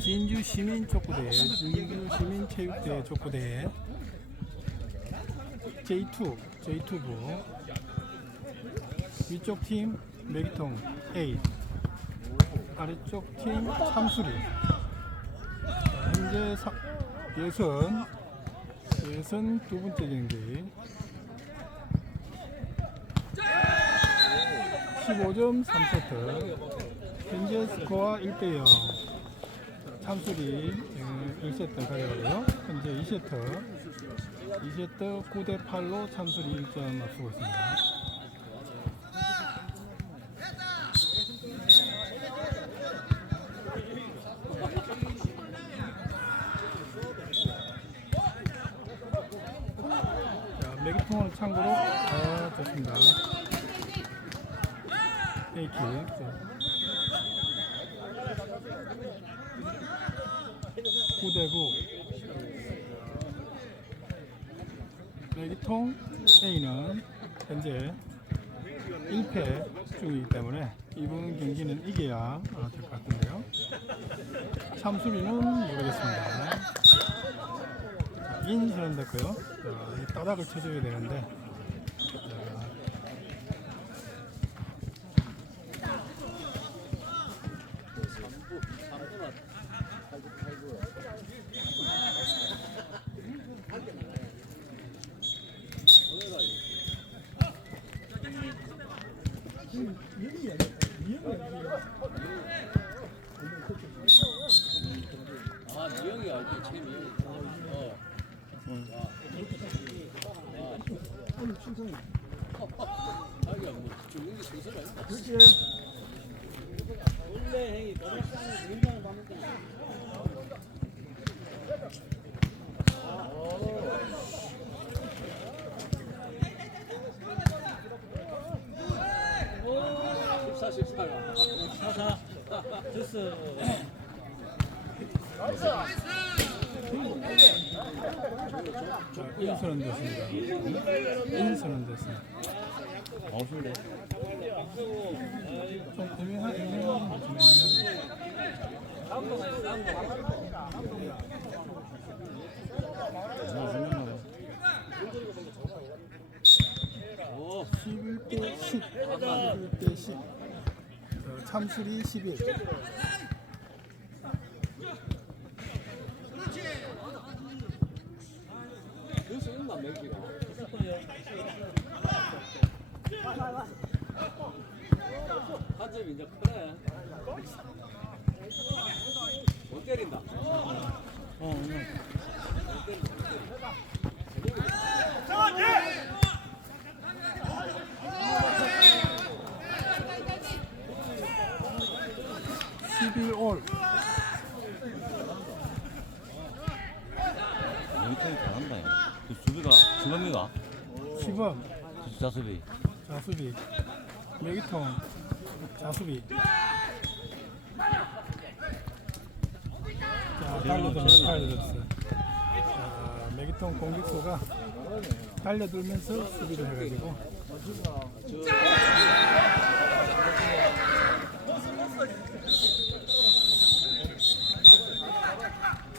진주 시민 족구대회, 진주 시민 체육대 회 족구대회 J2, J2부. 위쪽 팀 매기통 A. 아래쪽 팀 참수리. 현재 사, 예선 예선 두 번째 경기. 15점 3세트. 현재 스코어 1대0 참수리 1세트 가져가고요. 현재 2세트 2세트 9대 8로 참수리 1점 앞서고 있습니다. 자, 매기통을 참고로 아 좋습니다. A킥. 자. 9대 9 매기통 A는 현재 1패 중이기 때문에 이번 경기는 이겨야 될 것 같은데요. 참수리는 모르겠습니다. 인선은 됐고요. 자, 이 따닥을 쳐줘야 되는데 아, 미영이 알지? 최미영. 어. 자기가 뭐 죽는 게 순서가 있나? 원래 행이 받는 게 십사 십사가 사사 됐어. 인선은 됐습니다. 인선은 됐습니다. 어술래. 좀 애매한 애매한 좀 애매한. 오, 11대 10, 11대 10. 어, 참수리 11. 그래서 있나 맹기가. 한점 이제 그래. 못 때린다. 어, 때린다. 못 때린다. 11 올. 영통이 잘한다. 야. 그 수비가 수범이가 시범. 진짜 수비. 자수비. 매기통. 자수비. 자, 달려들면서 달려들었어요. 자, 매기통 공격수가 달려들면서 수비를 해가지고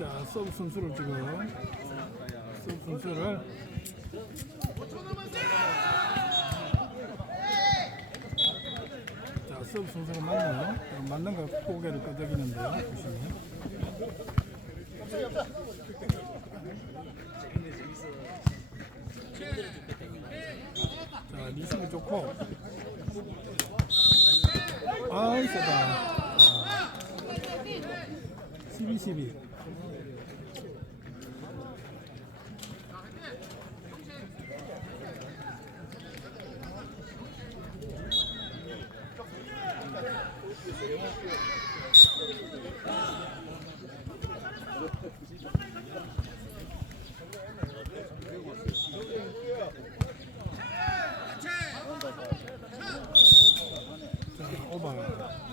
자, 서브 선수를 지금 서브 선수를 자, 서브 선수가 맞네요. 어, 맞는 거 고개를 끄덕이는데요. 보시면. 자, 리시브 좋고. 아이, 세다. 자, 12, 12. 오바야.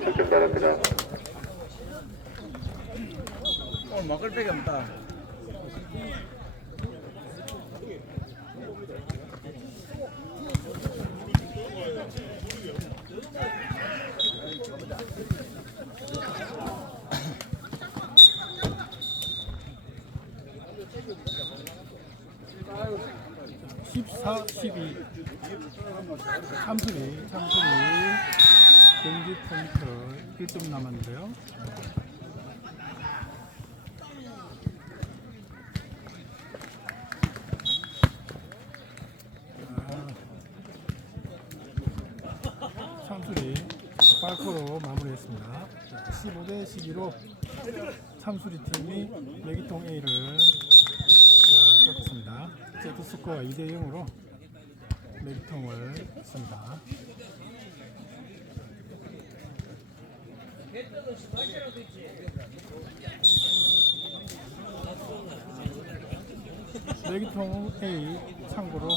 트 출전 바랍니다. 오늘 먹을 백이 없다. 십사, 십이. 참수리, 참수리. 경기 포인트 1점 남았는데요. 아, 참수리 발코로 마무리했습니다. 15대 12로 참수리 팀이 레기통 A를 자, 꺾었습니다. 세트 스코어 2대 0으로 레기통을 씁니다. 레기통 A 참고로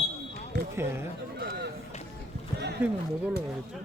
6회 6회면 못 올라가겠죠?